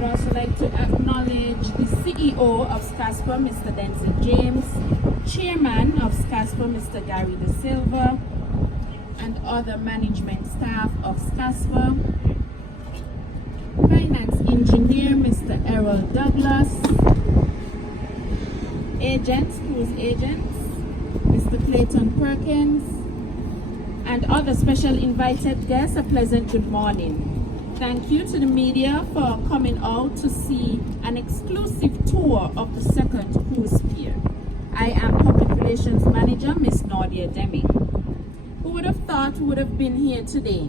would also like to acknowledge the CEO of SKNIS, Mr. Denzel James, Chairman of SKNIS, Mr. Gary De Silva, and other management staff of SKNIS, Finance Engineer, Mr. Errol Douglas, agents, cruise agents, Mr. Clayton Perkins, and other special invited guests, a pleasant good morning. Thank you to the media for coming out to see an exclusive tour of the second cruise pier. I am Public Relations Manager, Miss Nadia Deming. Who would have thought we would have been here today?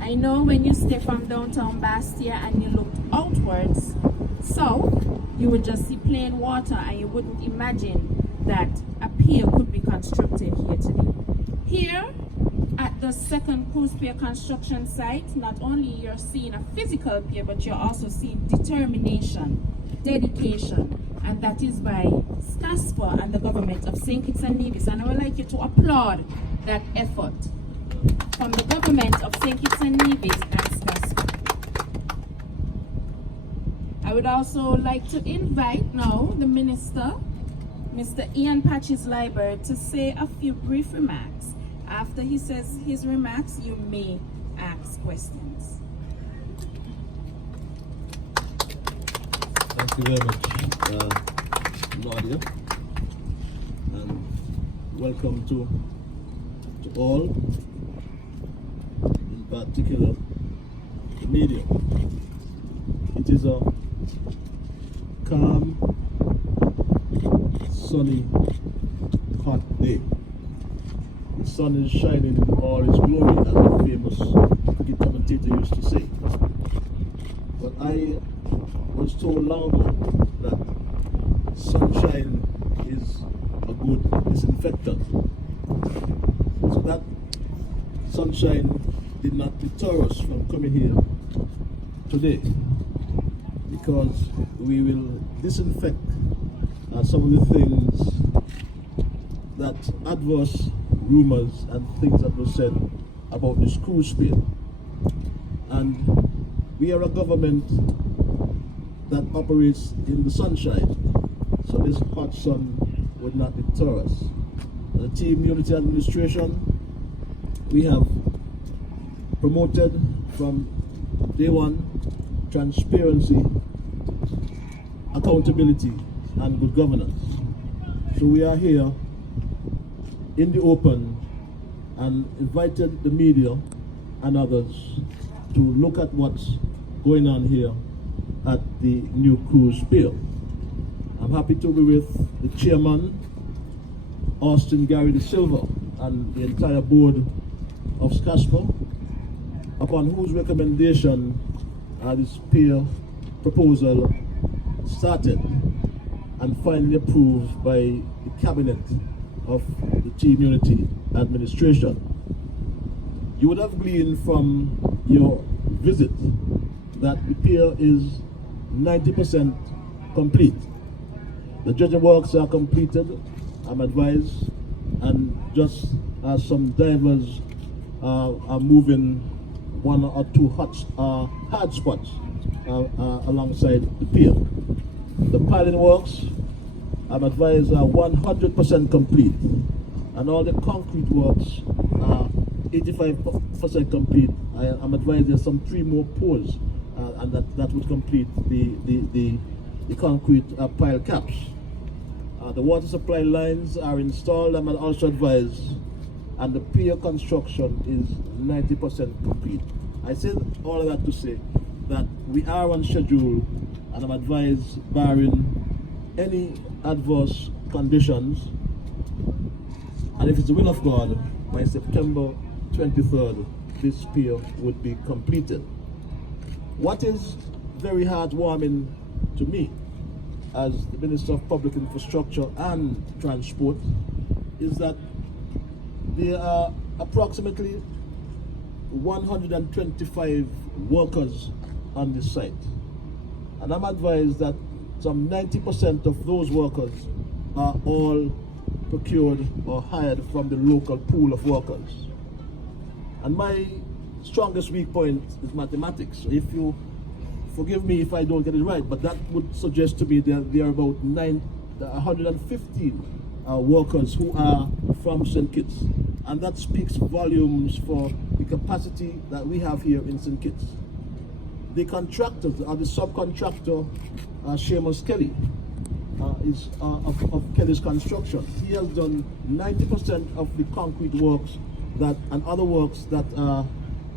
I know when you stay from downtown Basseterre and you looked outwards south, you would just see plain water and you wouldn't imagine that a pier could be constructed here today. Here, at the second cruise pier construction site, not only you're seeing a physical pier, but you're also seeing determination, dedication, and that is by SKNIS and the government of St. Kitts and Nevis. And I would like you to applaud that effort from the government of St. Kitts and Nevis and SKNIS. I would also like to invite now the Minister, Mr. Ian Patches Liburd, to say a few brief remarks. After he says his remarks, you may ask questions. Thank you very much, Nadia, and welcome to all, in particular the media. It is a calm, sunny, hot day. The sun is shining in all its glory, as the famous cricket commentator used to say. But I was told long ago that sunshine is a good disinfectant. So that sunshine did not deter us from coming here today, because we will disinfect some of the things, that adverse rumors and things that were said about this cruise pier. And we are a government that operates in the sunshine, so this hot sun would not deter us. The Team Unity Administration, we have promoted from day one transparency, accountability, and good governance. So we are here in the open and invited the media and others to look at what's going on here at the new cruise pier. I'm happy to be with the chairman, Austin Gary De Silva, and the entire board of SKNIS, upon whose recommendation this pier proposal started and finally approved by the cabinet of the Team Unity Administration. You would have gleaned from your visit that the pier is 90% complete. The dredging works are completed, I'm advised, and just as some divers are moving one or two hard spots alongside the pier. The piling works, I'm advised, are 100% complete, and all the concrete works are 85% complete. I'm advised there's some 3 more pours, and that would complete the concrete pile caps. The water supply lines are installed, I'm also advised, and the pier construction is 90% complete. I said all of that to say that we are on schedule, and I'm advised, barring any adverse conditions, and if it's the will of God, by September 23rd, this pier would be completed. What is very heartwarming to me as the Minister of Public Infrastructure and Transport is that there are approximately 125 workers on this site, and I'm advised that some 90% of those workers are all procured or hired from the local pool of workers. And my strongest weak point is mathematics. So if you forgive me if I don't get it right, but that would suggest to me that there are about 115 workers who are from St. Kitts. And that speaks volumes for the capacity that we have here in St. Kitts. The contractors, the subcontractor, Seamus Kelly, is of Kelly's Construction. He has done 90% of the concrete works and other works that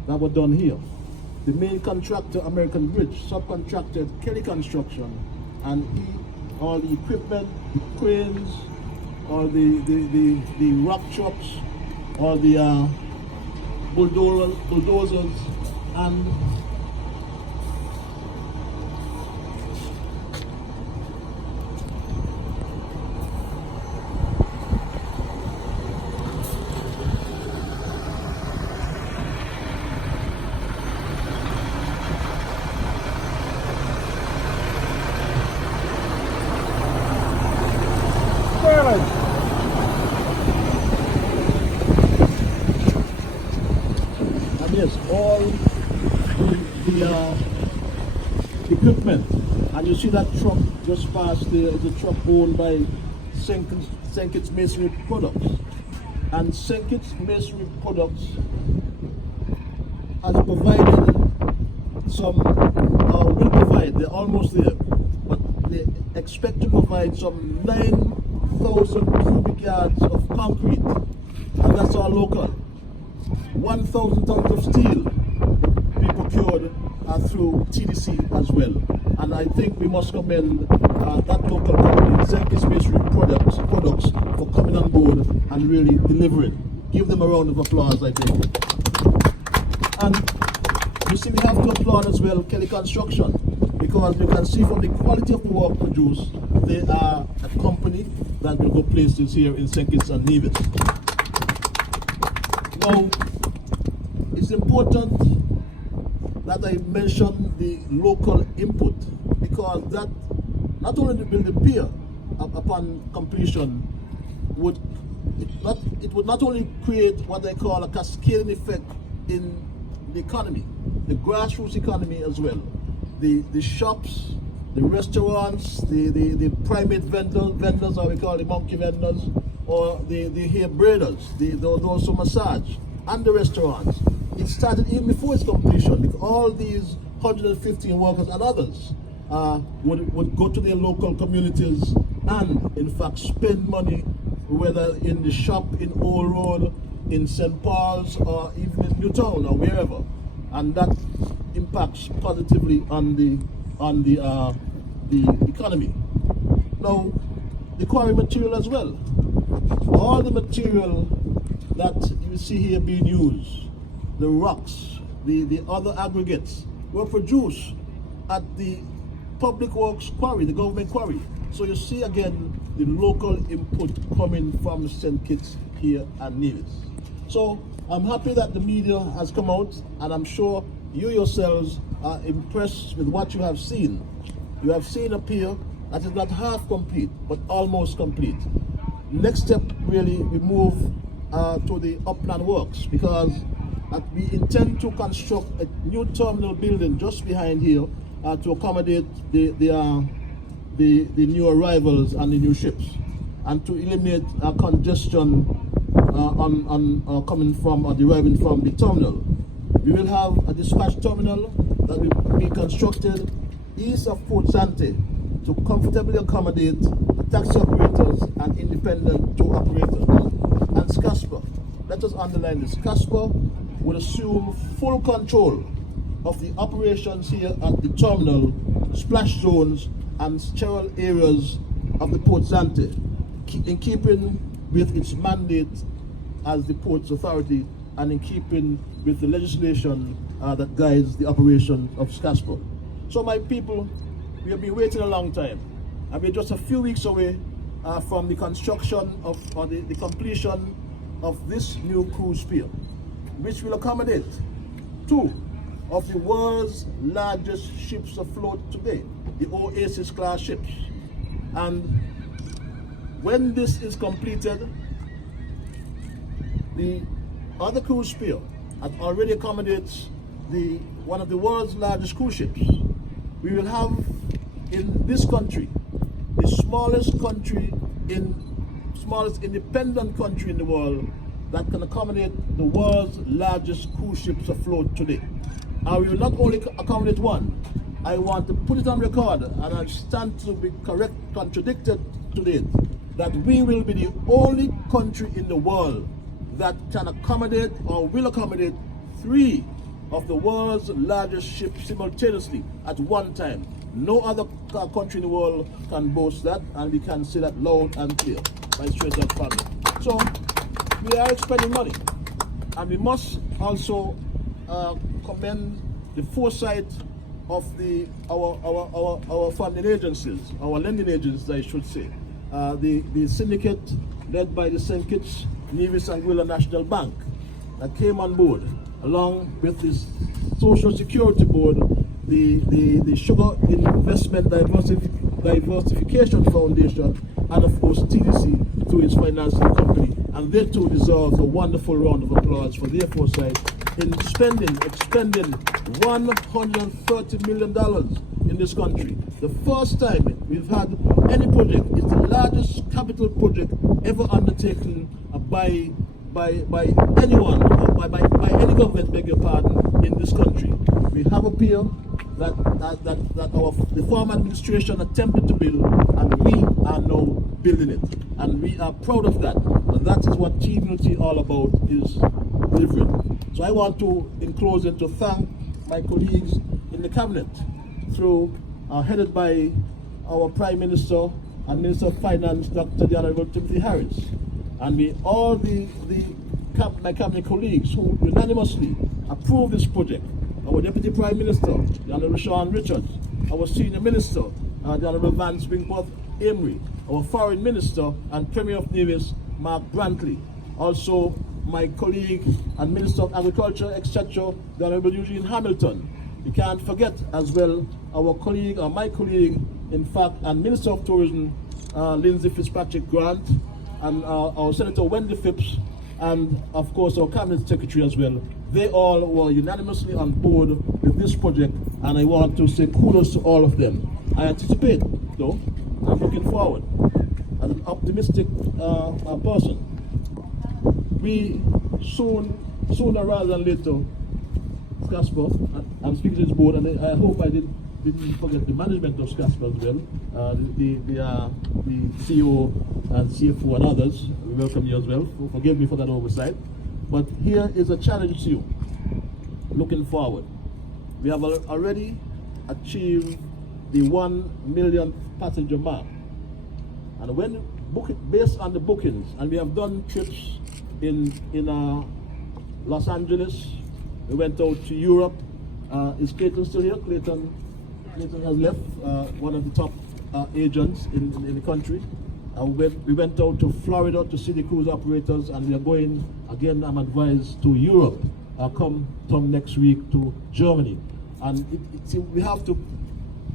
were done here. The main contractor, American Bridge, subcontracted Kelly Construction, and all the equipment, the cranes, or the rock trucks, or the bulldozers, and yes, all the equipment. And you see that truck just past the truck owned by St. Kitts Masonry Products. And St. Kitts Masonry Products has provided some, will provide, they're almost there, but they expect to provide some 9,000 cubic yards of concrete, and that's all local. 1,000 tons of steel be procured through TDC as well. And I think we must commend that local company, St. Kitts Masonry Products, for coming on board and really delivering. Give them a round of applause, I think. And you see, we have to applaud as well Kelly Construction, because you can see from the quality of the work produced, they are a company that will go places here in St. Kitts and Nevis. Now, it's important that I mention the local input, because that not only to build a pier upon completion would not only create what I call a cascading effect in the economy, the grassroots economy as well. The shops, the restaurants, the private vendors, or we call the monkey vendors, or the hair braiders, those who massage, and the restaurants. It started even before its completion, because all these 115 workers and others would go to their local communities and in fact spend money, whether in the shop in Old Road, in St. Paul's, or even in Newtown or wherever. And that impacts positively on the economy. Now, the quarry material as well. All the material that you see here being used, the rocks, the other aggregates, were produced at the public works quarry, the government quarry. So you see again the local input coming from St. Kitts here and Nevis. So I'm happy that the media has come out, and I'm sure you yourselves are impressed with what you have seen. You have seen a pier that is not half complete, but almost complete. Next step, really, we move to the upland works, because we intend to construct a new terminal building just behind here to accommodate the new arrivals and the new ships, and to eliminate congestion coming from or deriving from the terminal. We will have a dispatch terminal that will be constructed east of Port Zante to comfortably accommodate the taxi operators and independent tour operators. And SKNIS, let us underline this, SKNIS will assume full control of the operations here at the terminal, splash zones, and sterile areas of the Port Zante, in keeping with its mandate as the Ports Authority and in keeping with the legislation that guides the operation of SKNIS. So my people, we have been waiting a long time, and we're just a few weeks away from the construction of, or the completion of this new cruise pier, which will accommodate 2 of the world's largest ships afloat today, the Oasis class ships. And when this is completed, the other cruise pier that already accommodates one of the world's largest cruise ships we will have in this country, the smallest independent country in the world that can accommodate the world's largest cruise ships afloat today. And we will not only accommodate one, I want to put it on record, and I stand to be contradicted today, that we will be the only country in the world that can accommodate or will accommodate 3 of the world's largest ships simultaneously at one time. No other country in the world can boast that, and we can say that loud and clear by straight up family. So we are expending money, and we must also commend the foresight of our funding agencies, our lending agencies, I should say. The syndicate led by the St. Kitts, Nevis and Gwilla National Bank that came on board, along with the Social Security Board, the Sugar Investment Diversification Foundation, and of course TDC through its financing company. And they too deserve a wonderful round of applause for their foresight in expending $130 million in this country. The first time we've had any project, it's the largest capital project ever undertaken by anyone, or by any government, beg your pardon, in this country. We have a pier that the former administration attempted to build, and we are now building it. And we are proud of that. And that is what Team Unity all about, is delivering. So I want to, in closing, to thank my colleagues in the cabinet, headed by our Prime Minister and Minister of Finance, Dr. the Honourable Timothy Harris, and my cabinet colleagues who unanimously approved this project. Our Deputy Prime Minister, the Honourable Sean Richards, our Senior Minister, the Honourable Vance Wingworth Amory, our Foreign Minister and Premier of Nevis, Mark Brantley, also my colleague and Minister of Agriculture, etc., the Honourable Eugene Hamilton. We can't forget as well my colleague, in fact, and Minister of Tourism, Lindsay Fitzpatrick Grant, and our Senator Wendy Phipps, and of course our Cabinet Secretary as well. They all were unanimously on board with this project, and I want to say kudos to all of them. I anticipate, though, I'm looking forward, as an optimistic person, we sooner rather than later, SKNIS, I'm speaking to this board, and I hope I didn't forget the management of SKNIS as well, the CEO and CFO and others. We welcome you as well. Forgive me for that oversight. But here is a challenge to you, looking forward. We have already achieved the 1 million passenger mark. And when based on the bookings, and we have done trips in Los Angeles, we went out to Europe. Is Clayton still here? Clayton has left, one of the top agents in the country. We went out to Florida to see the cruise operators, and we are going, again, I'm advised, to Europe, come next week to Germany. And we have to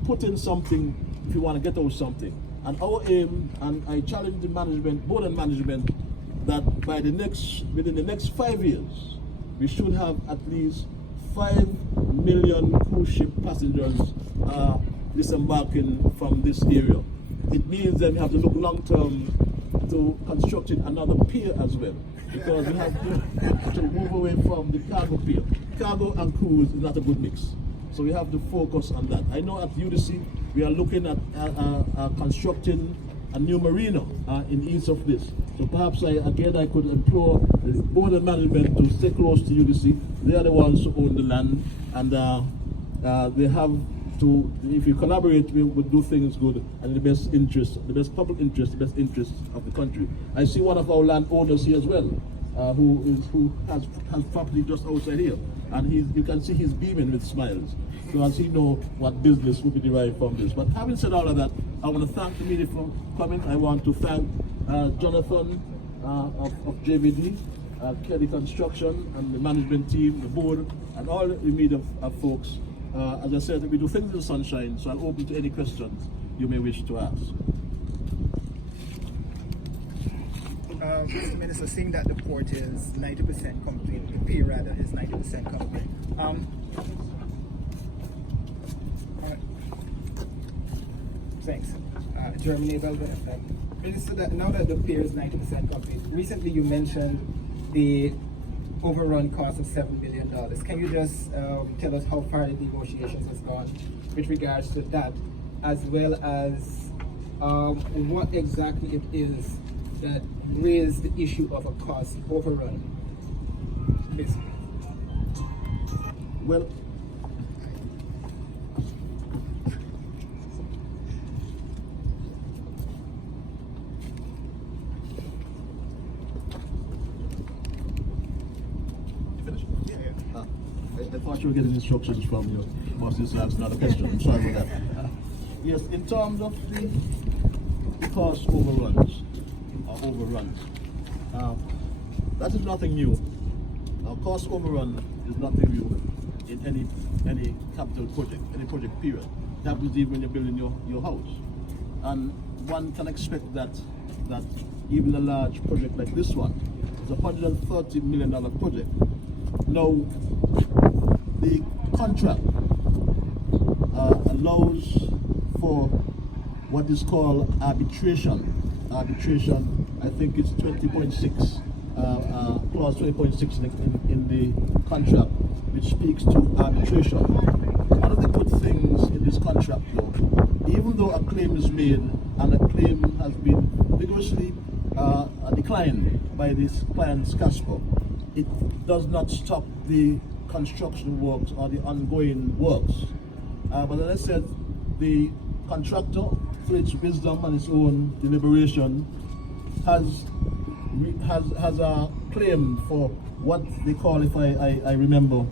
put in something if you want to get out something. And our aim, and I challenge the management, board and management, that within the next 5 years, we should have at least 5 million cruise ship passengers disembarking from this area. It means that we have to look long term to constructing another pier as well, because we have to move away from the cargo pier. Cargo and cruise is not a good mix, so we have to focus on that. I know at UDC we are looking at constructing a new marina in east of this. So perhaps I could implore the board and management to stay close to UDC. They are the ones who own the land, and they have to, if you collaborate, we would do things good and in the best interest, the best public interest, the best interest of the country. I see one of our landowners here as well, who has property just outside here, and you can see he's beaming with smiles. So as he knows what business will be derived from this. But having said all of that, I want to thank the media for coming. I want to thank Jonathan of JVD, Kelly Construction, and the management team, the board, and all the media folks. As I said, we do things in the sunshine, so I'm open to any questions you may wish to ask. Mr. Minister, seeing that the port is 90% complete, the pier rather is 90% complete. Thanks. Germany, well, Minister, now that the pier is 90% complete, recently you mentioned the overrun cost of $7 billion. Can you just tell us how far the negotiations has gone with regards to that, as well as what exactly it is that raised the issue of a cost overrun? Basically. Well, I thought you were getting instructions from your boss. This is another question. I'm sorry about that. Yes, in terms of the cost overruns, that is nothing new. Cost overrun is nothing new in any capital project, any project period. That happens even when you're building your house. And one can expect that even a large project like this one is a $130 million project. Now, the contract allows for what is called arbitration. Arbitration, I think it's 20.6, clause 20.6 in the contract, which speaks to arbitration. One of the good things in this contract, though, even though a claim is made and a claim has been vigorously declined by this client's Casper, it does not stop the construction works or the ongoing works. But as I said, the contractor, through its wisdom and its own deliberation, has a claim for what they call, if I remember,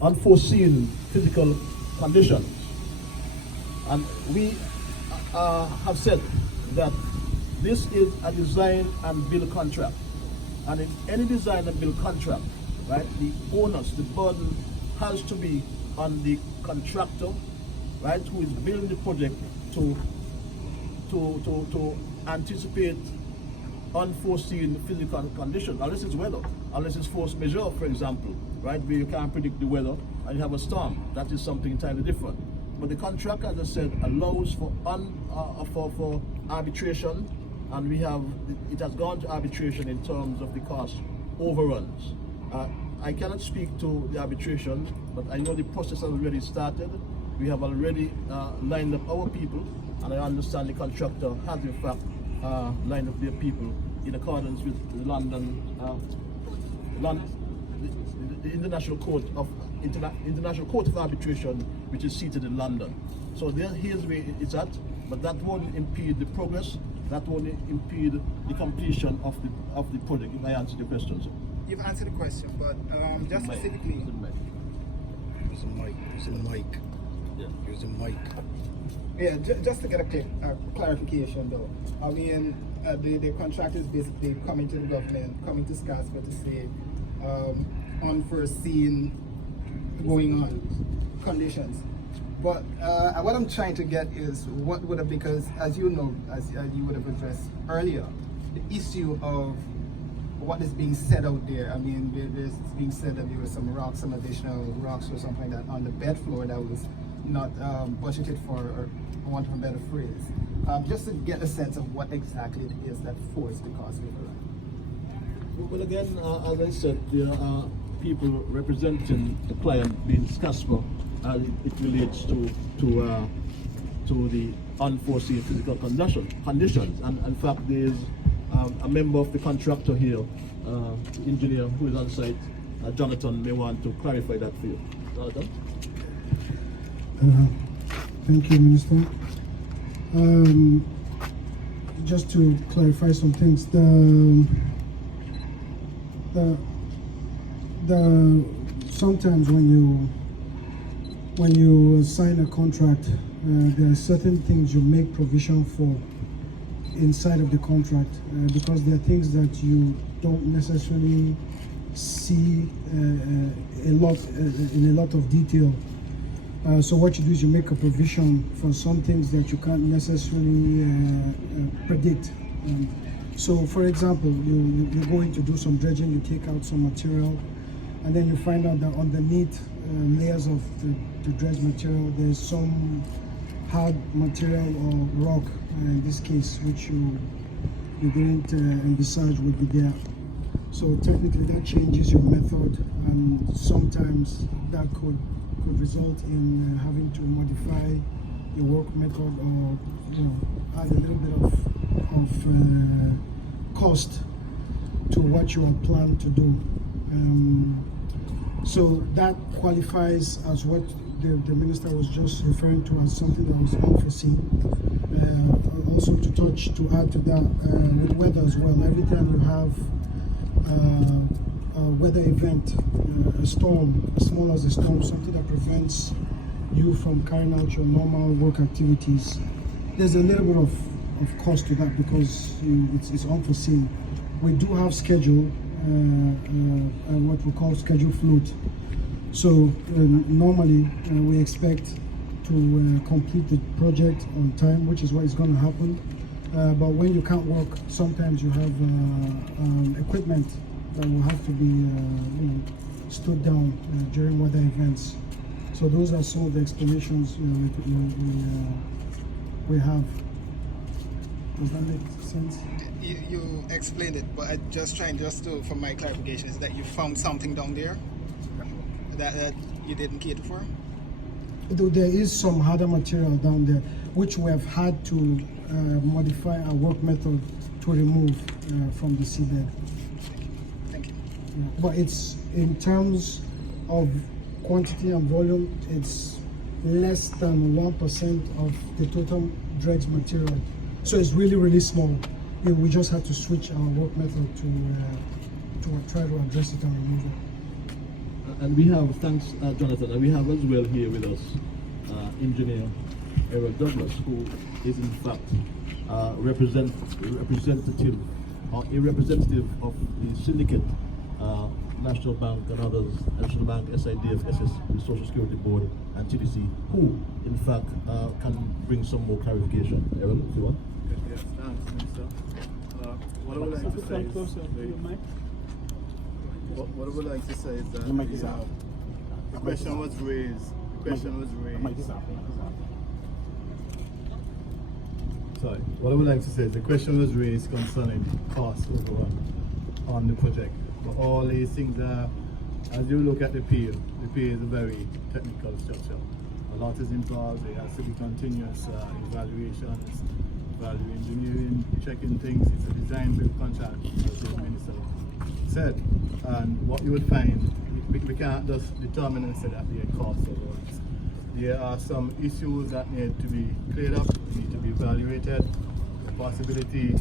unforeseen physical conditions. And we have said that this is a design and build contract. And in any design and build contract, right, the onus, the burden has to be on the contractor, right, who is building the project to anticipate unforeseen physical conditions, unless it's weather, unless it's force majeure, for example, right, where you can't predict the weather and you have a storm. That is something entirely different. But the contract, as I said, allows for arbitration, and it has gone to arbitration in terms of the cost overruns. I cannot speak to the arbitration, but I know the process has already started. We have already lined up our people, and I understand the contractor has in fact lined up their people in accordance with the the International Court of Arbitration, which is seated in London. So here's where it's at, but that won't impede the progress. That won't impede the completion of the project. If I answered your question, sir. You've answered the question, but just specifically. Use the mic. Use the mic. Yeah. Use the mic. Yeah, just to get a clarification though. I mean, the contract is basically coming to the government, coming to SKNIS to say unforeseen going on conditions. But what I'm trying to get is what would have, because as you know, as you would have addressed earlier, the issue of what is being said out there. I mean, there's being said that there were some rocks, some additional rocks or something like that on the bed floor that was not budgeted for, or I want a better phrase. Just to get a sense of what exactly it is that forced the cost overrun. Well, again, as I said, there are people representing the client being Casper, and it relates to the unforeseen physical conditions. And in fact, there is a member of the contractor here, the engineer who is on site, Jonathan, may want to clarify that for you. Jonathan? Thank you, Minister. Just to clarify some things, sometimes when you sign a contract, there are certain things you make provision for inside of the contract, because there are things that you don't necessarily see in a lot of detail. So what you do is you make a provision for some things that you can't necessarily predict. So for example, you're going to do some dredging, you take out some material, and then you find out that underneath layers of the dredge material, there's some hard material or rock, in this case, which you didn't envisage would be there. So technically that changes your method, and sometimes that could result in having to modify your work method, or add a little bit of cost to what you had planned to do. So that qualifies as what the minister was just referring to as something that was unforeseen. Also to add to that, with weather as well, every time you have a weather event, a storm, as small as a storm, something that prevents you from carrying out your normal work activities, there's a little bit of cost to that because it's unforeseen. We do have schedule, what we call schedule float. So normally we expect to complete the project on time, which is what is going to happen. But when you can't work, sometimes you have equipment that will have to be stood down during weather events. So those are some of the explanations we have. Does that make sense? You explained it, but I for my clarification, is that you found something down there that you didn't cater for? There is some harder material down there, which we have had to modify our work method to remove from the seabed. Thank you. Yeah. But it's, in terms of quantity and volume, it's less than 1% of the total dredge material. So it's really, really small. We just had to switch our work method to try to address it and remove it. And we have, thanks Jonathan, and we have as well here with us engineer Eric Douglas, who is in fact representative or a representative of the syndicate, National Bank and others, National Bank, SIDF, the Social Security Board and TDC, who in fact can bring some more clarification. Errol, if you want. Yes, thanks, Minister. What I would like to say is what I would like to say is that the question was raised. Sorry. What I would like to say is the question was raised concerning cost overrun on the project. But all these things are, as you look at the pier is a very technical structure. A lot is involved. There has to be continuous evaluations, value engineering, checking things. It's a design build contract, as the minister said. And what you would find, we can't just determine and say that there are cost overruns. There are some issues that need to be cleared up, need to be evaluated. The possibility,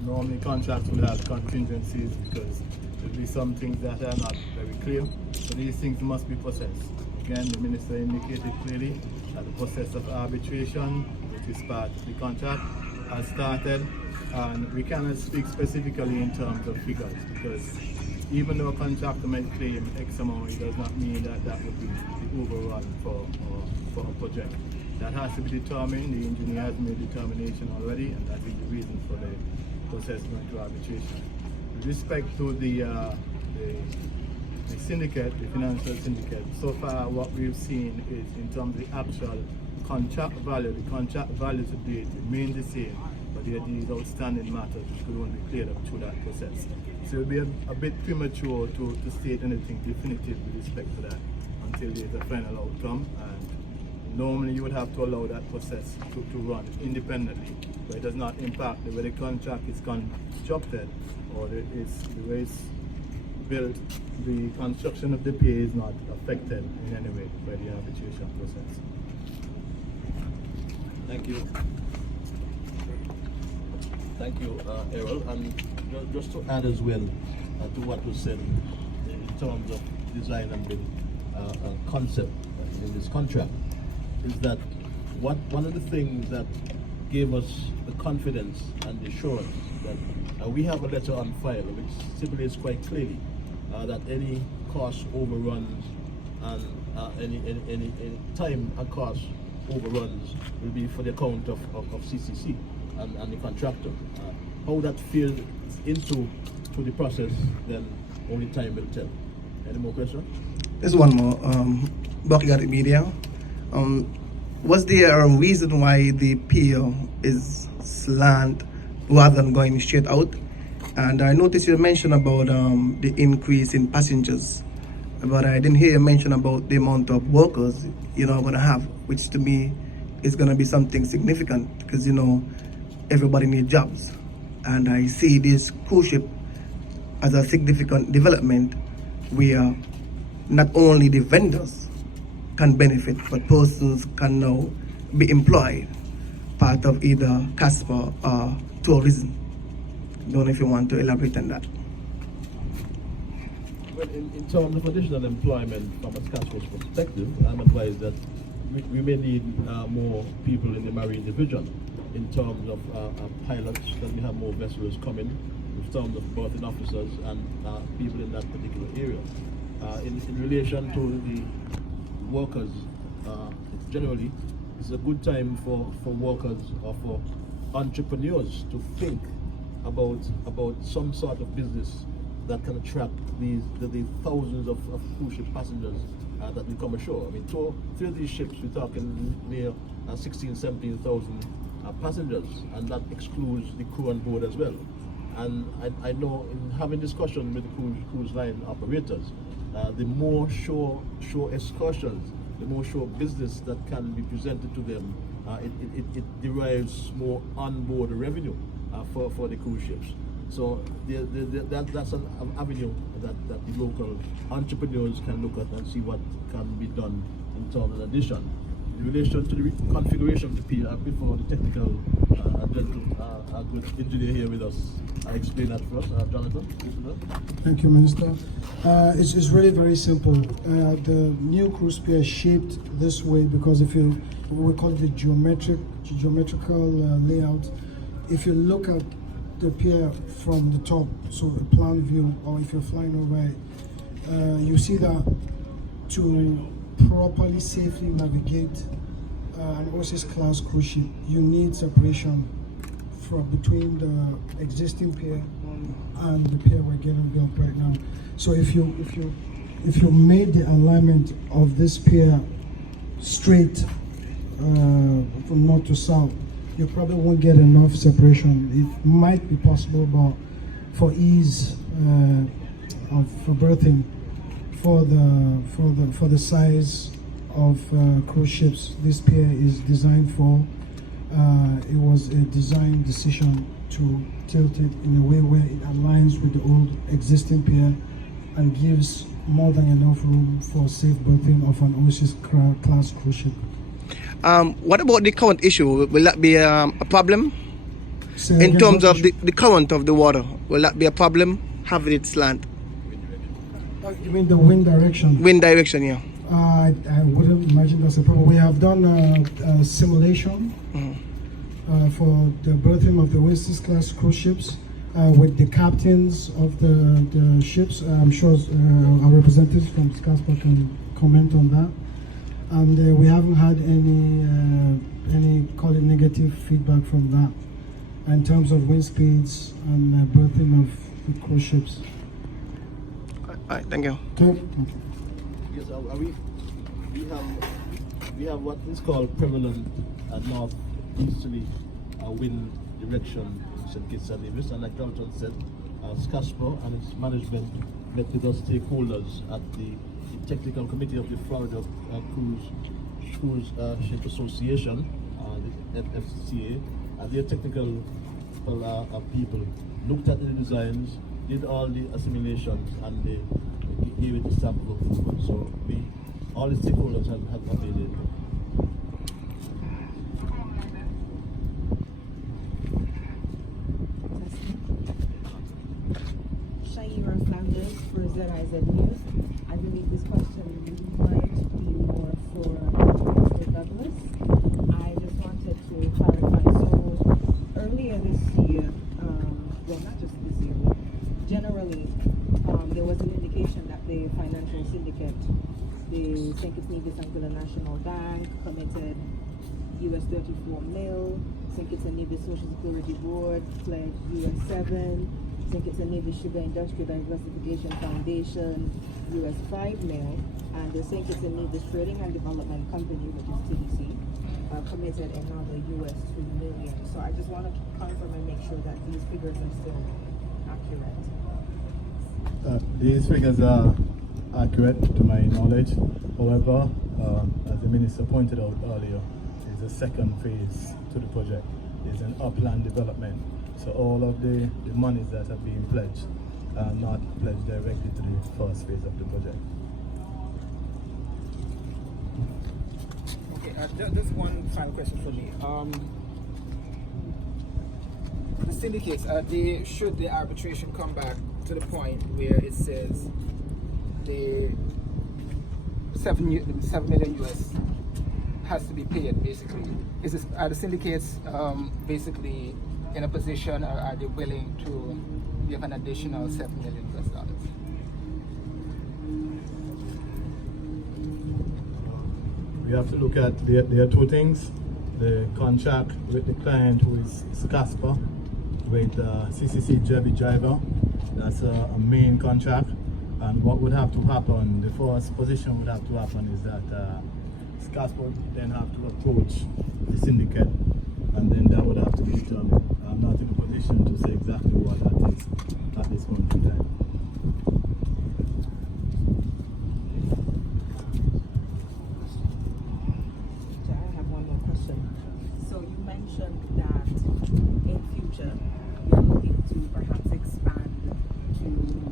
normally contracts will have contingencies because there'll be some things that are not very clear. So these things must be processed. Again, the minister indicated clearly that the process of arbitration, which is part of the contract, has started, and we cannot speak specifically in terms of figures because even though a contractor may claim X amount, it does not mean that that would be the overrun for a project. That has to be determined. The engineer has made determination already, and that is the reason for the process going to arbitration. With respect to the syndicate, the financial syndicate, so far what we've seen is in terms of the actual contract value, the contract value to date remains the same, but there are these outstanding matters which could only be cleared up through that process. So it will be a bit premature to state anything definitive with respect to that until there's a final outcome, and normally you would have to allow that process to run independently, but it does not impact the way the contract is constructed or the way it's built. The construction of the pier is not affected in any way by the arbitration process. Thank you. Thank you, Errol. And just to add as well to what was said in terms of design and the concept in this contract, is that one of the things that gave us the confidence and the assurance that we have a letter on file which stipulates quite clearly that any cost overruns and any time and cost overruns will be for the account of CCC and the contractor. How that feeds into the process, then only time will tell. Any more questions? There's one more. Backyard Media. Was there a reason why the pier is slant rather than going straight out? And I noticed you mentioned about the increase in passengers, but I didn't hear you mention about the amount of workers you're going to have, which to me is going to be something significant because, you know, everybody needs jobs. And I see this cruise ship as a significant development where not only the vendors can benefit, but persons can now be employed, part of either Casper or tourism. Don't know if you want to elaborate on that. Well, in terms of additional employment from a SKNIS perspective, I'm advised that we may need more people in the marine division in terms of pilots, that we have more vessels coming, in terms of berthing officers and people in that particular area. In relation to the workers, generally, it's a good time for workers or for entrepreneurs to think about some sort of business that can attract the thousands of cruise ship passengers that will come ashore. I mean, through these ships, we're talking near 16,000, 17,000 passengers, and that excludes the crew on board as well. And I know in having discussion with the cruise line operators, the more shore excursions, the more shore business that can be presented to them, it derives more onboard revenue for the cruise ships. So that's an avenue that the local entrepreneurs can look at and see what can be done in terms of addition. In relation to the configuration of the pier, before the technical good engineer here with us, I explain that for us. Jonathan, Thank you, Minister. It's really very simple. The new cruise pier is shaped this way because we call it the geometrical layout. If you look at the pier from the top, so a plan view, or if you're flying over it, you see that to properly, safely navigate an Oasis class cruise ship, you need separation between the existing pier and the pier we're getting built right now. So if you made the alignment of this pier straight from north to south, you probably won't get enough separation. It might be possible, but for ease for berthing, for the size of cruise ships this pier is designed for, it was a design decision to tilt it in a way where it aligns with the old existing pier and gives more than enough room for safe berthing of an Oasis class cruise ship. What about the current issue? Will that be a problem? In terms of the current of the water, will that be a problem having it slant? You mean the wind direction? Wind direction, yeah. I wouldn't imagine that's a problem. We have done a simulation for the berthing of the Oasis class cruise ships with the captains of the ships. I'm sure our representatives from SKNIS can comment on that. And we haven't had any call it negative feedback from that in terms of wind speeds and berthing of the cruise ships. All right, thank you. Okay. Yes, we have what is called prevalent northeasterly wind direction in St. Kitts and Nevis, and like Jonathan said, SKNIS and its management met with us stakeholders at the technical committee of the Florida Cruise Ship Association, the FCA, and their technical people looked at the designs, did all the assimilations, and they gave it a stamp of approval. So all the stakeholders have made it. Shaira Flanders for ZIZ News. I believe this question might be more for Mr. Douglas. I just wanted to clarify. So earlier this year, well, not just this year, but generally, there was an indication that the financial syndicate, the SKNIS Anguilla National Bank, committed US 34 mil, SKNIS Social Security Board pledged US 7, St. Kitts and Nevis Sugar Industry Diversification Foundation, US 5 mil, and the St. Kitts and Nevis Trading and Development Company, which is TDC, committed another US 2 million. So I just want to confirm and make sure that these figures are still accurate. These figures are accurate to my knowledge. However, as the Minister pointed out earlier, there's a second phase to the project. There's an upland development. So all of the monies that have been pledged are not pledged directly to the first phase of the project. Okay, just one final question for me. The syndicates, should the arbitration come back to the point where it says the 7 million US has to be paid, basically, are the syndicates basically in a position, or are they willing to give an additional $7 million US? We have to look at, there are two things. The contract with the client, who is SKNIS, with CCC Jebi Driver. That's a main contract. And what would have to happen, the first position would have to happen is that SKNIS would then have to approach the syndicate, and then that would have to be determined. I'm not in a position to say exactly what that is at this point in time. I have one more question. So you mentioned that in future you're looking to perhaps expand to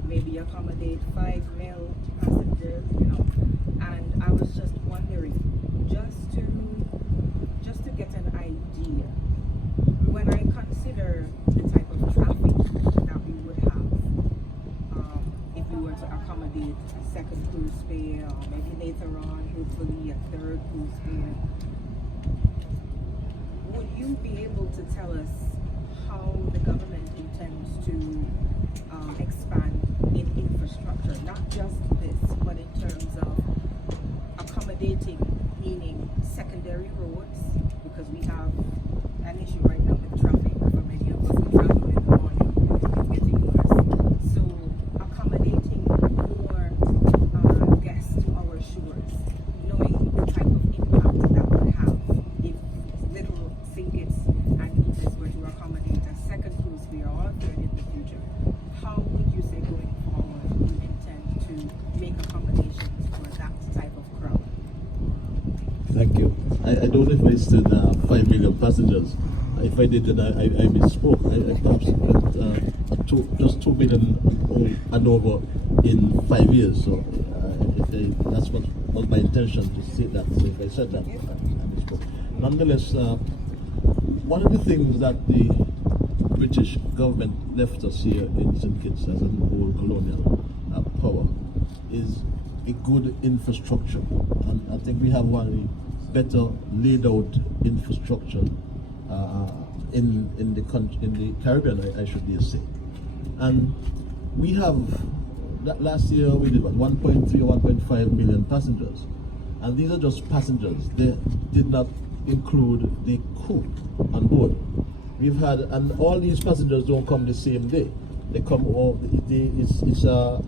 maybe accommodate 5 mil passengers, and I was just wondering, just to get an idea, when I consider the type of traffic that we would have, if we were to accommodate a second cruise pier, or maybe later on, hopefully a third cruise pier, would you be able to tell us how the government intends to expand in infrastructure, not just this, but in terms of accommodating, meaning secondary roads, because we have an issue right now with traffic for many of us who travel in the morning. It's getting worse. So accommodating more guests to our shores, knowing the type of impact that would have if little St. Kitts and Nevis were to accommodate a second cruise pier or a third in the future. How would you say going forward you intend to make accommodations for that type of crowd? Thank you. I don't know if I said 5 million passengers. If I did, then I misspoke. I perhaps meant just 2 million and over in 5 years. So that's what was my intention to say that. So if I said that, I misspoke. Nonetheless, one of the things that the British government left us here in St. Kitts as an old colonial power is a good infrastructure, and I think we have one of the better laid out infrastructure in the Caribbean, I should dare say. And we have last year we did 1.3 or 1.5 million passengers, and these are just passengers. They did not include the crew on board. We've had, and all these passengers don't come the same day. They come over. It's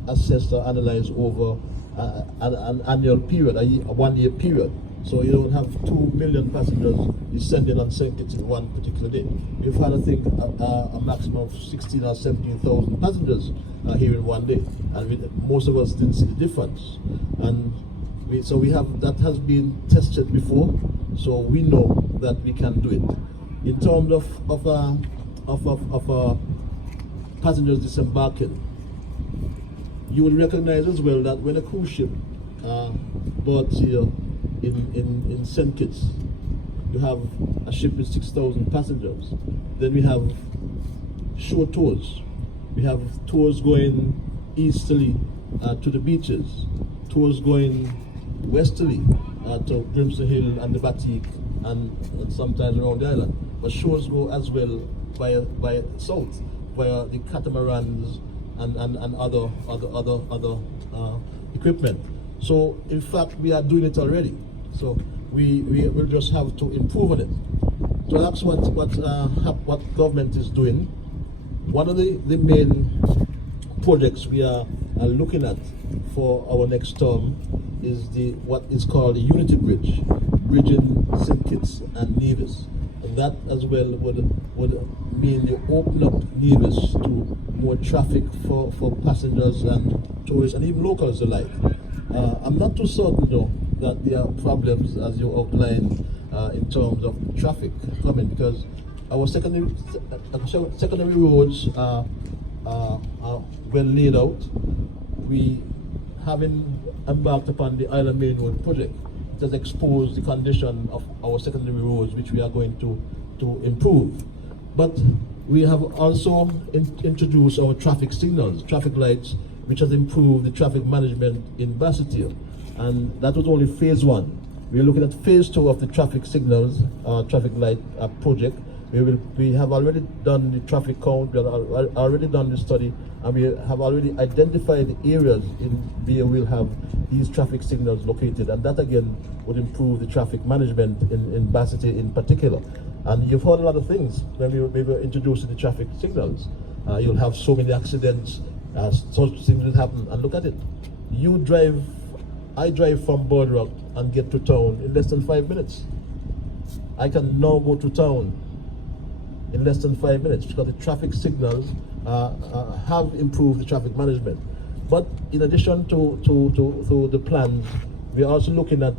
assessed or analyzed over an annual period, a 1 year period. So you don't have 2 million passengers descending on St. Kitts in one particular day. We've had, I think, a maximum of 16 or 17,000 passengers here in one day, and most of us didn't see the difference. And so we have, that has been tested before, so we know that we can do it. In terms of passengers disembarking, you will recognize as well that when a cruise ship boards here in St. Kitts, you have a ship with 6,000 passengers. Then we have shore tours. We have tours going easterly to the beaches, tours going westerly to Grimston Hill and the Batik and sometimes around the island. But shores go as well by south, via the catamarans and other equipment. So in fact we are doing it already. So we will just have to improve on it. So that's what government is doing. one of the main projects we are looking at for our next term is what is called the Unity Bridge, bridging St. Kitts and Nevis. And that as well would mean you open up Nevis to more traffic for passengers and tourists and even locals alike. I'm not too certain though that there are problems as you outlined in terms of traffic coming, because our secondary roads are well laid out. We having embarked upon the Island Main Road project, it has exposed the condition of our secondary roads, which we are going to improve. But we have also introduced our traffic signals, traffic lights, which has improved the traffic management in Basseterre. And that was only phase 1. We are looking at phase 2 of the traffic signals, traffic light project. We have already done the traffic count, we have already done the study, and we have already identified the areas where we'll have these traffic signals located, and that again would improve the traffic management in Basseterre in particular. And you've heard a lot of things when we were introducing the traffic signals. You'll have so many accidents, such things will happen, and look at it. I drive from Boardwalk and get to town in less than 5 minutes. I can now go to town in less than 5 minutes because the traffic signals have improved the traffic management. But in addition to the plans, we are also looking at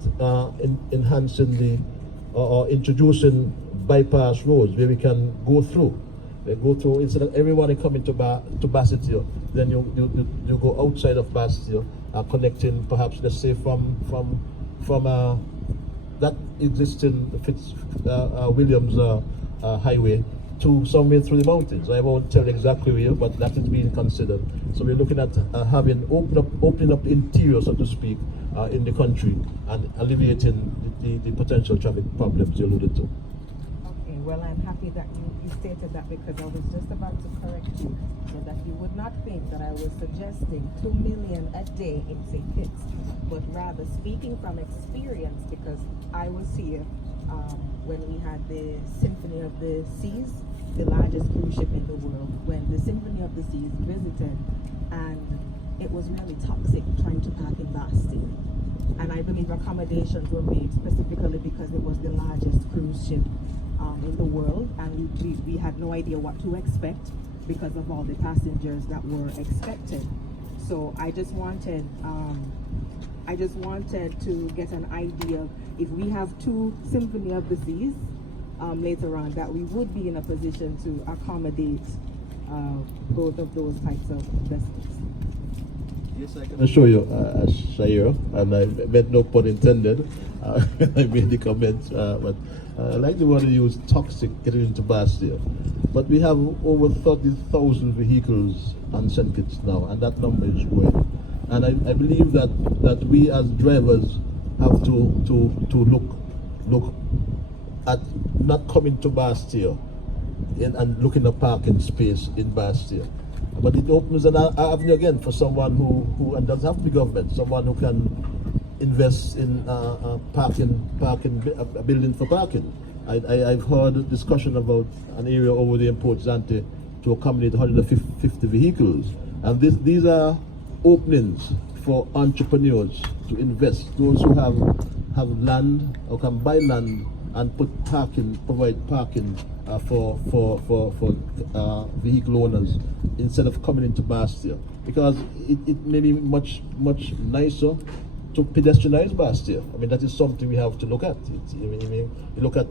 enhancing or introducing bypass roads where we can go through. They go through, instead of everyone coming to Basseterre, then you go outside of Basseterre, connecting perhaps, let's say, from that existing Williams highway to somewhere through the mountains. I won't tell exactly where, but that is being considered. So we're looking at opening up the interior, so to speak, in the country and alleviating the potential traffic problems you alluded to. Okay, well, I'm happy that you stated that, because I was just about to correct you so that you would not think that I was suggesting 2 million a day in St. Kitts, but rather speaking from experience, because I was here when we had the Symphony of the Seas, the largest cruise ship in the world, when the Symphony of the Seas visited, and it was really toxic trying to park in Basseterre. And I believe accommodations were made specifically because it was the largest cruise ship in the world, and we had no idea what to expect because of all the passengers that were expected. So I just wanted to get an idea of, if we have 2 Symphony of the Seas later on, that we would be in a position to accommodate both of those types of vessels. Yes, I can assure you, Shire, and I meant no pun intended. I made the comment, but I like the word you use, toxic, getting into Basseterre. But we have over 30,000 vehicles on St. Kitts now, and that number is growing. And I believe that we as drivers have to look at not coming to Basseterre and looking at parking space in Basseterre. But it opens an avenue again for someone who and doesn't have to be government, someone who can invest in parking, a building for parking. I've heard a discussion about an area over there in Port Zante to accommodate 150 vehicles, and these are openings for entrepreneurs to invest. Those who have land or can buy land and provide parking for vehicle owners instead of coming into Basseterre, because it may be much nicer to pedestrianize Basseterre. I mean, that is something we have to look at. You look at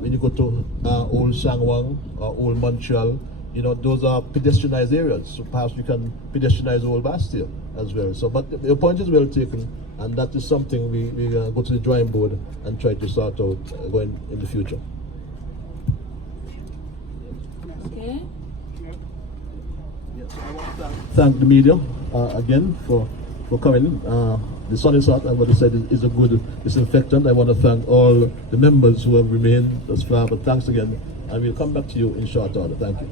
when you go to Old Sangwang or Old Montreal, you know, those are pedestrianized areas, so perhaps we can pedestrianize Old Basseterre as well. So, but your point is well taken, and that is something we go to the drawing board and try to sort out going in the future. Okay. Yes, I want to thank the media again for coming. The sun is hot, and what I said is a good disinfectant. I want to thank all the members who have remained thus far, but thanks again, and we'll come back to you in short order. Thank you.